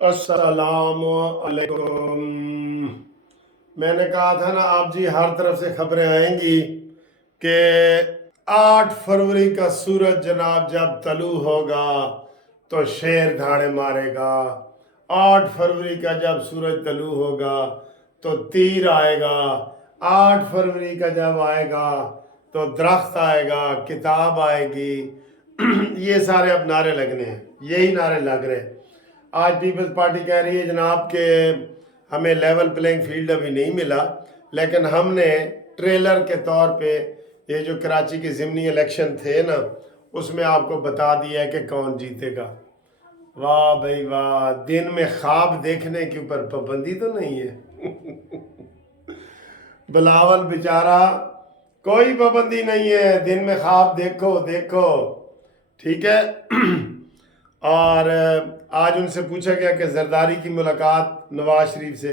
السلام علیکم۔ میں نے کہا تھا نا آپ جی ہر طرف سے خبریں آئیں گی کہ 8 فروری کا سورج جناب جب طلوع ہوگا تو شیر دھاڑے مارے گا۔ 8 فروری کا جب سورج طلوع ہوگا تو تیر آئے گا۔ 8 فروری کا جب آئے گا تو درخت آئے گا، کتاب آئے گی۔ یہ سارے اب نعرے لگنے ہیں، یہی نعرے لگ رہے ہیں۔ آج پیپلز پارٹی کہہ رہی ہے جناب کہ ہمیں لیول پلینگ فیلڈ ابھی نہیں ملا، لیکن ہم نے ٹریلر کے طور پہ یہ جو کراچی کے ضمنی الیکشن تھے نا، اس میں آپ کو بتا دیا ہے کہ کون جیتے گا۔ واہ بھائی واہ، دن میں خواب دیکھنے کے اوپر پابندی تو نہیں ہے۔ بلاول بیچارہ کوئی پابندی نہیں ہے، دن میں خواب دیکھو دیکھو، ٹھیک ہے۔ اور آج ان سے پوچھا گیا کہ زرداری کی ملاقات نواز شریف سے،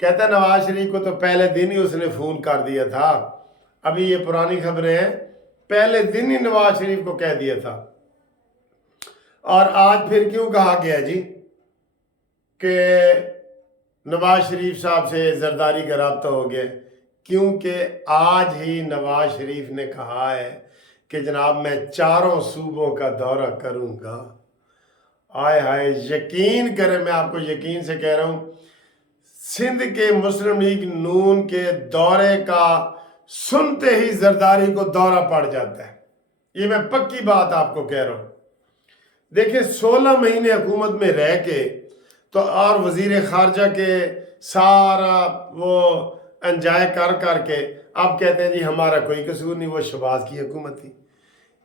کہتا ہے نواز شریف کو تو پہلے دن ہی اس نے فون کر دیا تھا۔ ابھی یہ پرانی خبریں ہیں، پہلے دن ہی نواز شریف کو کہہ دیا تھا۔ اور آج پھر کیوں کہا گیا جی کہ نواز شریف صاحب سے زرداری کا رابطہ ہو گیا؟ کیونکہ آج ہی نواز شریف نے کہا ہے کہ جناب میں 4 صوبوں کا دورہ کروں گا۔ آئے ہائے، یقین کریں، میں آپ کو یقین سے کہہ رہا ہوں، سندھ کے مسلم لیگ نون کے دورے کا سنتے ہی زرداری کو دورہ پڑ جاتا ہے۔ یہ میں پکی بات آپ کو کہہ رہا ہوں۔ دیکھیں 16 مہینے حکومت میں رہ کے تو اور وزیر خارجہ کے سارا وہ انجوائے کر کے آپ کہتے ہیں جی ہمارا کوئی قصور نہیں، وہ شہباز کی حکومت تھی۔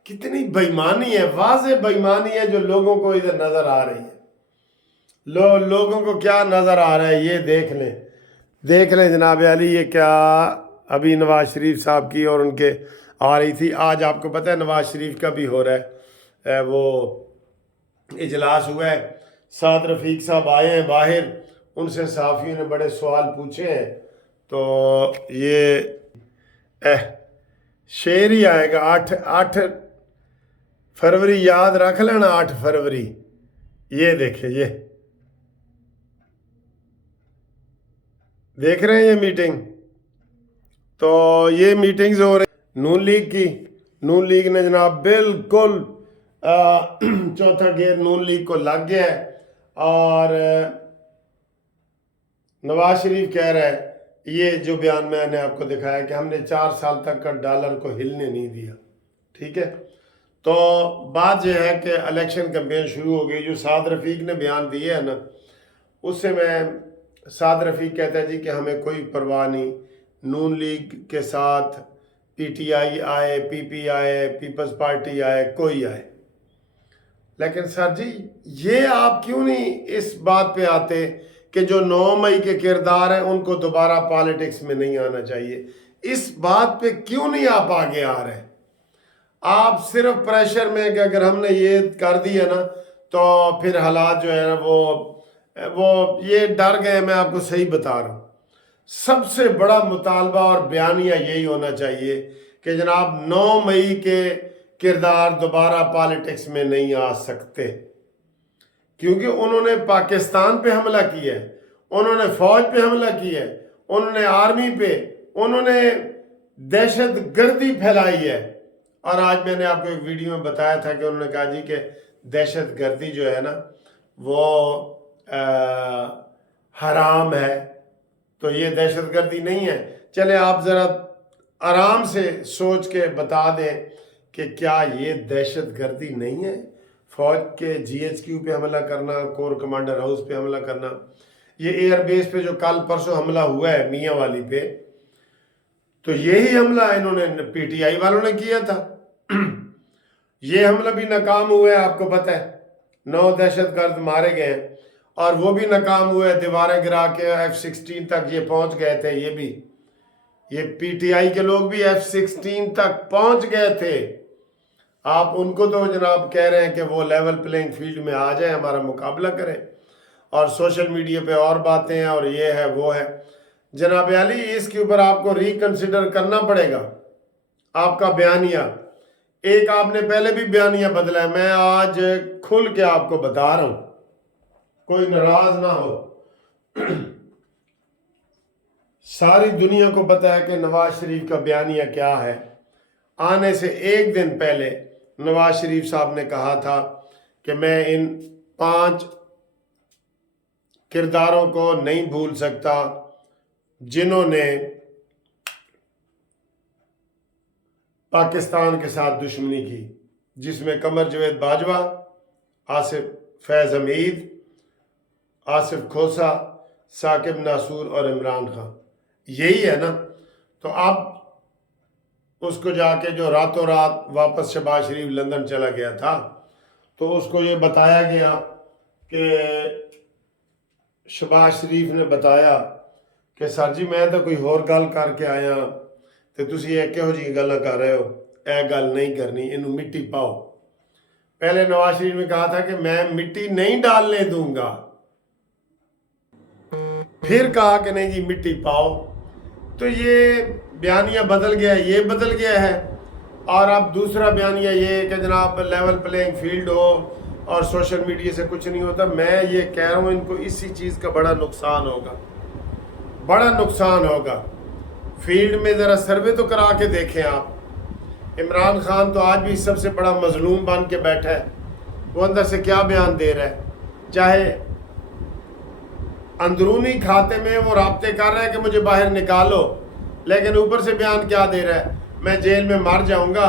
کتنی بےایمانی ہے، واضح بےایمانی ہے جو لوگوں کو ادھر نظر آ رہی ہے۔ لوگوں کو کیا نظر آ رہا ہے یہ دیکھ لیں جناب علی، یہ کیا ابھی نواز شریف صاحب کی اور ان کے آ رہی تھی۔ آج آپ کو پتہ ہے نواز شریف کا بھی ہو رہا ہے، وہ اجلاس ہوا ہے، سعد رفیق صاحب آئے ہیں باہر، ان سے صحافیوں نے بڑے سوال پوچھے ہیں، تو یہ شعر ہی آئے گا۔ 8 فروری یاد رکھ لینا، 8 فروری۔ یہ دیکھیں، یہ دیکھ رہے ہیں یہ میٹنگ، تو یہ میٹنگز ہو رہی نون لیگ کی۔ نون لیگ نے جناب بالکل چوتھا گیئر نون لیگ کو لگ گیا ہے، اور نواز شریف کہہ رہا ہے، یہ جو بیان میں نے آپ کو دکھایا کہ ہم نے 4 سال تک کا ڈالر کو ہلنے نہیں دیا، ٹھیک ہے۔ تو بات یہ ہے کہ الیکشن کمپین شروع ہو گئی۔ جو سعد رفیق نے بیان دیا ہے نا، اس سے میں سعد رفیق کہتا ہے جی کہ ہمیں کوئی پرواہ نہیں، نون لیگ کے ساتھ پی ٹی آئی آئے، پی پی آئے، پیپلز پارٹی آئے، کوئی آئے۔ لیکن سر جی یہ آپ کیوں نہیں اس بات پہ آتے کہ جو 9 مئی کے کردار ہیں ان کو دوبارہ پالیٹکس میں نہیں آنا چاہیے؟ اس بات پہ کیوں نہیں آپ آگے آ رہے؟ آپ صرف پریشر میں کہ اگر ہم نے یہ کر دیا نا تو پھر حالات جو ہے نا وہ یہ ڈر گئے۔ میں آپ کو صحیح بتا رہا ہوں، سب سے بڑا مطالبہ اور بیانیہ یہی ہونا چاہیے کہ جناب 9 مئی کے کردار دوبارہ پالیٹکس میں نہیں آ سکتے، کیونکہ انہوں نے پاکستان پہ حملہ کیا ہے، انہوں نے فوج پہ حملہ کیا ہے، انہوں نے آرمی پہ، انہوں نے دہشت گردی پھیلائی ہے۔ اور آج میں نے آپ کو ایک ویڈیو میں بتایا تھا کہ انہوں نے کہا جی کہ دہشت گردی جو ہے نا وہ حرام ہے، تو یہ دہشت گردی نہیں ہے۔ چلے آپ ذرا آرام سے سوچ کے بتا دیں کہ کیا یہ دہشت گردی نہیں ہے؟ فوج کے جی ایچ کیو پہ حملہ کرنا، کور کمانڈر ہاؤس پہ حملہ کرنا، یہ ایئر بیس پہ جو کل پرسوں حملہ ہوا ہے میاں والی پہ، تو یہی حملہ انہوں نے پی ٹی آئی والوں نے کیا تھا۔ یہ حملہ بھی ناکام ہوا ہے، آپ کو پتہ ہے 9 دہشت گرد مارے گئے ہیں، اور وہ بھی ناکام ہوا ہے، دیواریں گرا کے F-16 تک یہ پہنچ گئے تھے۔ یہ پی ٹی آئی کے لوگ بھی F-16 تک پہنچ گئے تھے۔ آپ ان کو تو جناب کہہ رہے ہیں کہ وہ لیول پلینگ فیلڈ میں آ جائیں، ہمارا مقابلہ کریں، اور سوشل میڈیا پہ اور باتیں ہیں اور یہ ہے وہ ہے۔ جناب علی اس کے اوپر آپ کو ریکنسیڈر کرنا پڑے گا آپ کا بیانیہ۔ ایک آپ نے پہلے بھی بیانیہ بدلا ہے، میں آج کھل کے آپ کو بتا رہا ہوں، کوئی ناراض نہ ہو. ساری دنیا کو پتہ ہے کہ نواز شریف کا بیانیہ کیا ہے. آنے سے ایک دن پہلے نواز شریف صاحب نے کہا تھا کہ میں ان 5 کرداروں کو نہیں بھول سکتا جنہوں نے پاکستان کے ساتھ دشمنی کی، جس میں قمر جاوید باجوہ، آصف فیض حمید، آصف کھوسہ، ثاقب ناصور اور عمران خان. یہی ہے نا. تو اب اس کو جا کے جو راتوں رات واپس شہباز شریف لندن چلا گیا تھا، تو اس کو یہ بتایا گیا کہ شہباز شریف نے بتایا کہ سر جی میں تو کوئی اور گل کر کے آیا تو تسی یہ کہو جی گلاں کر رہے ہو، اے گل نہیں کرنی، انہوں مٹی پاؤ. پہلے نواز شریف نے کہا تھا کہ میں مٹی نہیں ڈالنے دوں گا، پھر کہا کہ نہیں جی مٹی پاؤ. تو یہ بیانیہ بدل گیا ہے، یہ بدل گیا ہے. اور اب دوسرا بیانیہ یہ ہے کہ جناب لیول پلینگ فیلڈ ہو اور سوشل میڈیا سے کچھ نہیں ہوتا. میں یہ کہہ رہا ہوں ان کو اسی چیز کا بڑا نقصان ہوگا، بڑا نقصان ہوگا. فیلڈ میں ذرا سروے تو کرا کے دیکھیں آپ. عمران خان تو آج بھی سب سے بڑا مظلوم بن کے بیٹھا ہے. وہ اندر سے کیا بیان دے رہا ہے؟ چاہے اندرونی کھاتے میں وہ رابطے کر رہا ہے کہ مجھے باہر نکالو، لیکن اوپر سے بیان کیا دے رہا ہے؟ میں جیل میں مر جاؤں گا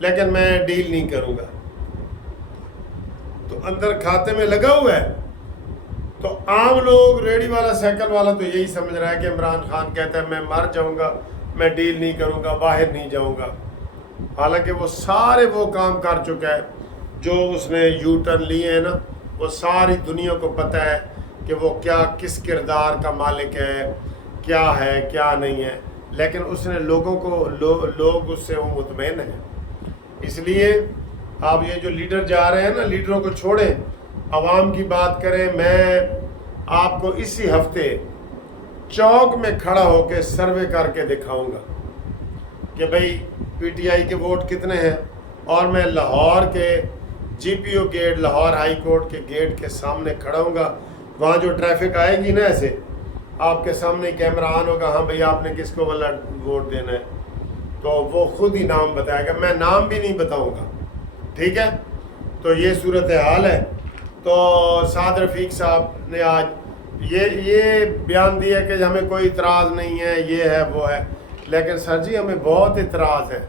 لیکن میں ڈیل نہیں کروں گا. تو اندر کھاتے میں لگا ہوا ہے. تو عام لوگ، ریڑی والا، سائیکل والا تو یہی سمجھ رہا ہے کہ عمران خان کہتا ہے میں مر جاؤں گا، میں ڈیل نہیں کروں گا، باہر نہیں جاؤں گا. حالانکہ وہ سارے وہ کام کر چکا ہے جو اس نے یو ٹرن لیے ہیں نا. وہ ساری دنیا کو پتہ ہے کہ وہ کیا کس کردار کا مالک ہے، کیا ہے کیا نہیں ہے. لیکن اس نے لوگوں کو لوگ اس سے وہ مطمئن ہیں. اس لیے آپ یہ جو لیڈر جا رہے ہیں نا، لیڈروں کو چھوڑیں، عوام کی بات کریں. میں آپ کو اسی ہفتے چوک میں کھڑا ہو کے سروے کر کے دکھاؤں گا کہ بھئی پی ٹی آئی کے ووٹ کتنے ہیں. اور میں لاہور کے جی پی او گیٹ، لاہور ہائی کورٹ کے گیٹ کے سامنے کھڑا ہوں گا. وہاں جو ٹریفک آئے گی نا، ایسے آپ کے سامنے کیمرہ آن ہوگا، ہاں بھئی آپ نے کس کو والا ووٹ دینا ہے، تو وہ خود ہی نام بتائے گا. میں نام بھی نہیں بتاؤں گا، ٹھیک ہے. تو یہ صورتحال ہے. تو سعد رفیق صاحب نے آج یہ بیان دیا کہ ہمیں کوئی اعتراض نہیں ہے، یہ ہے وہ ہے. لیکن سر جی ہمیں بہت اعتراض ہے.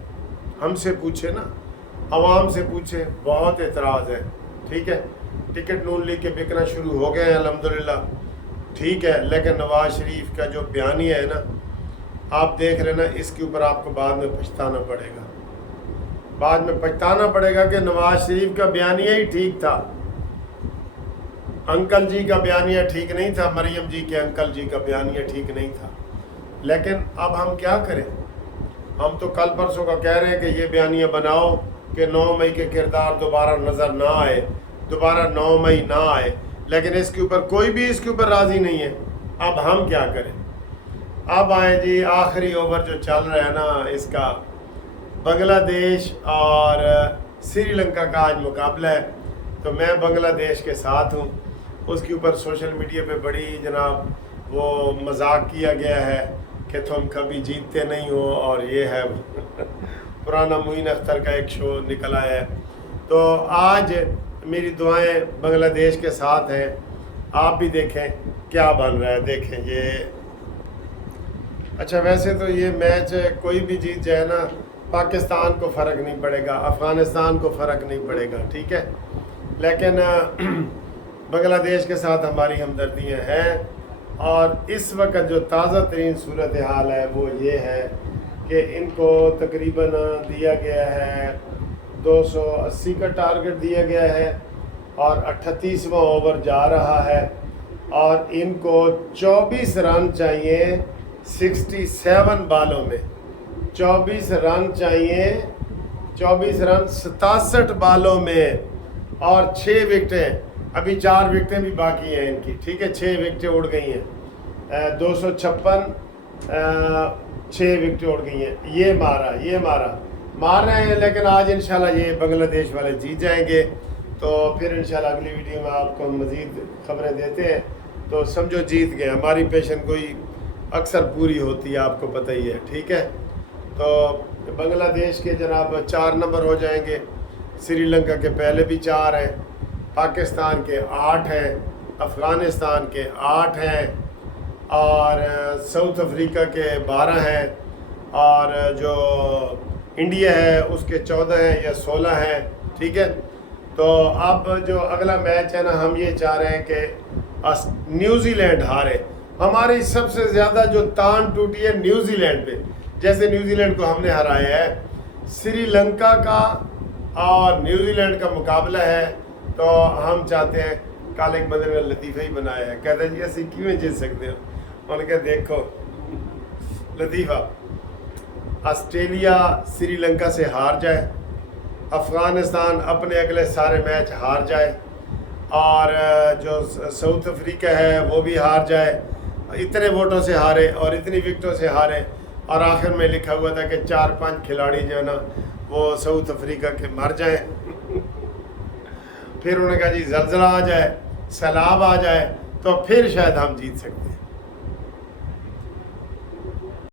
ہم سے پوچھے نا، عوام سے پوچھے، بہت اعتراض ہے. ٹھیک ہے. ٹکٹ نون لیگ کے بکنا شروع ہو گئے ہیں الحمدللہ، ٹھیک ہے. لیکن نواز شریف کا جو بیانیہ ہے نا، آپ دیکھ لینا، اس کے اوپر آپ کو بعد میں پچھتانا پڑے گا. بعد میں پچھتانا پڑے گا کہ نواز شریف کا بیانیہ ہی ٹھیک تھا. انکل جی کا بیانیہ ٹھیک نہیں تھا، مریم جی کے انکل جی کا بیانیہ ٹھیک نہیں تھا. لیکن اب ہم کیا کریں؟ ہم تو کل پرسوں کا کہہ رہے ہیں کہ یہ بیانیہ بناؤ کہ 9 مئی کے کردار دوبارہ نظر نہ آئے، دوبارہ 9 مئی نہ آئے. لیکن اس کے اوپر کوئی بھی اس کے اوپر راضی نہیں ہے. اب ہم کیا کریں؟ اب آئے جی آخری اوور جو چل رہا ہے نا اس کا، بنگلہ دیش اور سری لنکا کا آج مقابلہ ہے. تو میں بنگلہ دیش کے ساتھ ہوں. اس کے اوپر سوشل میڈیا پہ بڑی جناب وہ مذاق کیا گیا ہے کہ تم کبھی جیتتے نہیں ہو، اور یہ ہے پرانا معین اختر کا ایک شو نکل آیا ہے. تو آج میری دعائیں بنگلہ دیش کے ساتھ ہیں. آپ بھی دیکھیں کیا بن رہا ہے. دیکھیں یہ اچھا، ویسے تو یہ میچ کوئی بھی جیت جائے نا، پاکستان کو فرق نہیں پڑے گا، افغانستان کو فرق نہیں پڑے گا، ٹھیک ہے. لیکن بنگلہ دیش کے ساتھ ہماری ہمدردیاں ہیں. اور اس وقت جو تازہ ترین صورتحال ہے وہ یہ ہے کہ ان کو تقریباً دیا گیا ہے 280 کا ٹارگٹ دیا گیا ہے، اور 38واں اوور جا رہا ہے. اور ان کو 24 رن چاہیے 67 بالوں میں. 24 رن چاہیے، 24 رن 67 بالوں میں، اور 6 وکٹیں. ابھی 4 وکٹیں بھی باقی ہیں ان کی، ٹھیک ہے. 6 وکٹیں اڑ گئی ہیں. 256 6 وکٹیں اڑ گئی ہیں. یہ مار رہے ہیں. لیکن آج انشاءاللہ یہ بنگلہ دیش والے جیت جائیں گے. تو پھر انشاءاللہ اگلی ویڈیو میں آپ کو مزید خبریں دیتے ہیں. تو سمجھو جیت گئے. ہماری پیشن گوئی اکثر پوری ہوتی ہے، آپ کو پتہ ہی ہے. ٹھیک ہے، تو بنگلہ دیش کے جناب 4 نمبر ہو جائیں گے، سری لنکا کے پہلے بھی 4 ہیں، پاکستان کے 8 ہیں، افغانستان کے 8 ہیں، اور ساؤتھ افریقہ کے 12 ہیں، اور جو انڈیا ہے اس کے 14 ہیں یا 16 ہیں. ٹھیک ہے، تو اب جو اگلا میچ ہے نا، ہم یہ چاہ رہے ہیں کہ نیوزی لینڈ ہارے. ہماری سب سے زیادہ جو تان ٹوٹی ہے نیوزی لینڈ پہ. جیسے نیوزی لینڈ کو ہم نے ہرایا ہے، سری لنکا کا اور نیوزی لینڈ کا مقابلہ ہے. تو ہم چاہتے ہیں، کل ایک بندے نے لطیفہ ہی بنایا ہے، کہتے ہیں جی ایسی کیوں جیت سکتے ہو. انہوں نے کہا دیکھو لطیفہ، آسٹریلیا سری لنکا سے ہار جائے، افغانستان اپنے اگلے سارے میچ ہار جائے، اور جو ساؤتھ افریقہ ہے وہ بھی ہار جائے، اتنے ووٹوں سے ہارے اور اتنی وکٹوں سے ہارے، اور آخر میں لکھا ہوا تھا کہ 4-5 کھلاڑی جو ہے نا وہ ساؤتھ افریقہ کے مر جائیں. پھر انہوں نے کہا جی زلزلہ آ جائے، سیلاب آ جائے، تو پھر شاید ہم جیت سکتے ہیں.